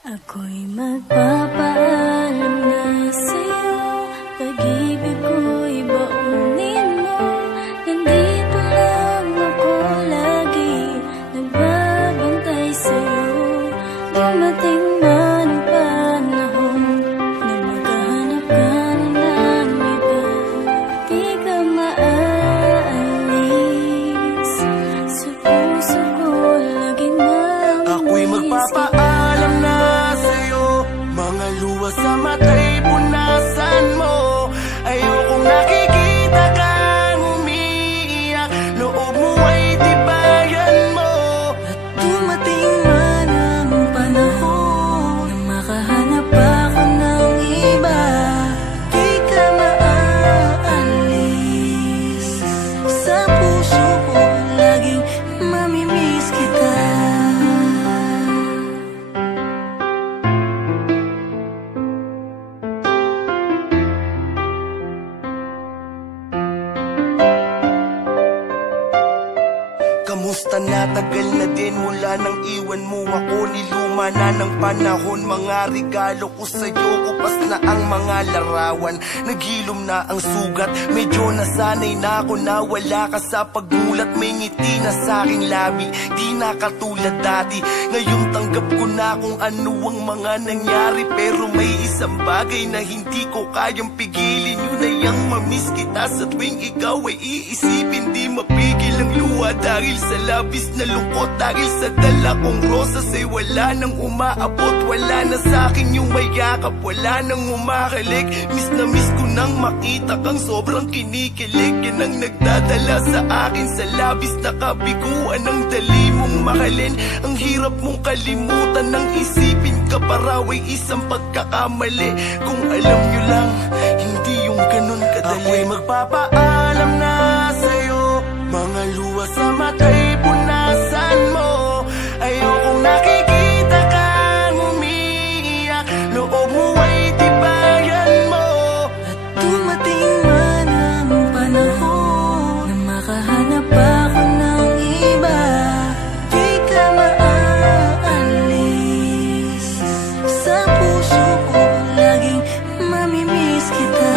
Ako'y magpapaalam na sa'yo, pag-ibig ko'y baunin mo. Nandito lang ako lagi, nagbabantay sa'yo. Dumating man ang panahon na maghahanap ka na ng iba, di ka maaalis sa puso ko, laging maminis. Ako'y magpapaalam na sa'yo, mga luha sa mata'y punasan mo. Ayokong nakikita kang umiiyak, loob mo ay tibayan mo. At dumating man ang panahon na makahanap ako ng iba, di ka maaalis sa puso ko, laging mamimiss kita. Kamusta na? Tagal na din mula nang iwan mo ako. Niluma na ng panahon, mga regalo ko sa'yo, kupas na ang mga larawan. Naghilom na ang sugat, medyo nasanay na ako na wala ka sa pagmulat. May ngiti na sa aking labi, di na katulad dati. Ngayon tanggap ko na kung ano ang mga nangyari, pero may isang bagay na hindi ko kayang pigilin. Yun ay ang mamiss kita sa tuwing ikaw ay iisipin. Di mapigil ang luha dahil sa labis na lungkot, dahil sa dala kong rosas ay wala nang umaabot. Wala na sa'kin yung mayakap, wala nang umakalik. Miss na miss ko nang makita kang sobrang kinikilig. Yan ang nagdadala sa akin sa labis na kabiguan. Ang dali mong mahalin, ang hirap mong kalimutan. Nang isipin ka para ay isang pagkakamali. Kung alam nyo lang, hindi yung ganun kadali. Ako'y magpapaalam na sa'yo, mga luha sa mata'y punasan mo. Ayokong nakikita kang umiiyak, loob mo ay tibayan mo. At dumating man ang panahon na makahanap ako ng iba, di ka maaalis sa puso ko, laging mamimiss kita.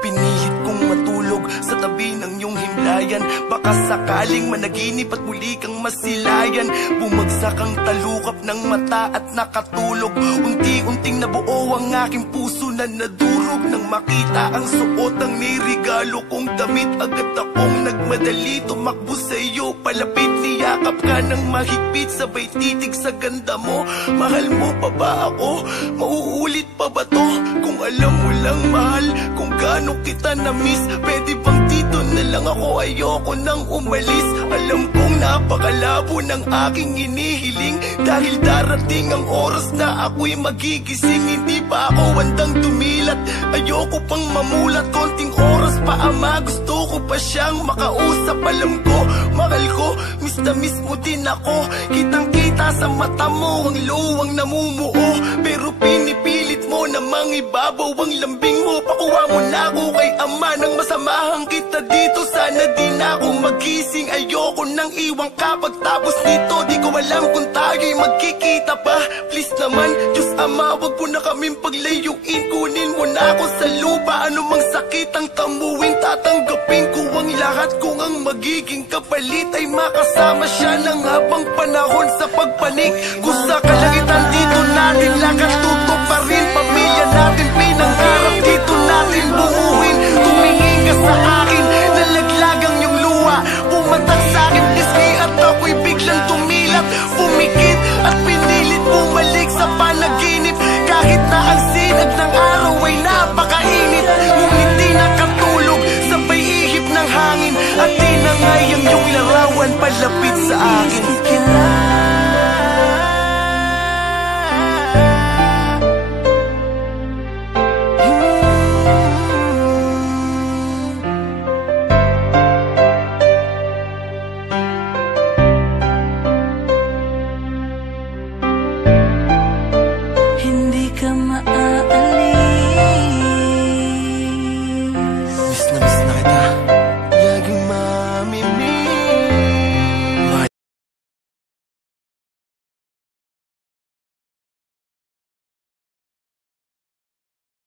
Pinilit kong matulog sa tabi ng iyong himlayan, baka sakaling managinip at muli kang masilayan. Bumagsak ang talukap ng mata at nakatulog. Unti-unting nabuo ang aking puso na nadurog. Nang makita ang suot ng nirigalo kong damit, agad akong nagmadali tumakbo sa iyo. Palapit, niyakap ka ng mahigpit, sabay titig sa ganda mo. Mahal mo pa ba ako? Mauulit pa ba to? Kung alam mo lang mahal kung gaano kita na-miss, pwede bang dito na lang ako? Ayoko nang umalis. Alam kong napakalabo ng aking inihiling, dahil darating ang oras na ako'y magigising. Hindi pa ako handang tumilat, ayoko pang mamulat. Konting oras pa ama, gusto ko pa siyang makausap. Alam ko, mahal ko, miss na miss mo din ako. Kitang kita sa mata mo ang luwang namumuo, pero pinipilit mo namang ibabaw ang lambing mo. Pakuha mo na ako kay ama nang masamahan kita dito. Sana di na ako magising, ayoko nang iwan ka pagtapos nito. Di ko alam kung tayo'y magkikita pa. Please naman, Diyos Ama, wag mo na kaming paglayuin. Kunin mo na ako sa lupa, anumang sakit ang tamuin, tatanggapin ko ang lahat. Kung ang magiging kapalit ay makasama siya ng habang panahon sa pagpanik. Kung sa kalangitan dito natin lakad tutok pa rin. Pamilya natin pinangarap dito natin buuin. Tumingin ka sa akin, nalaglagang yung luha. Pumatang sa akin pisngi at ako'y biglang tumilat. Pumikit at pinilit bumalik sa panaginip, kahit na ang sinag ng araw ay napakainit. Ngunit di nakatulog, sabay ihip ng hangin, at tinangay ang iyong larawan palapit sa akin.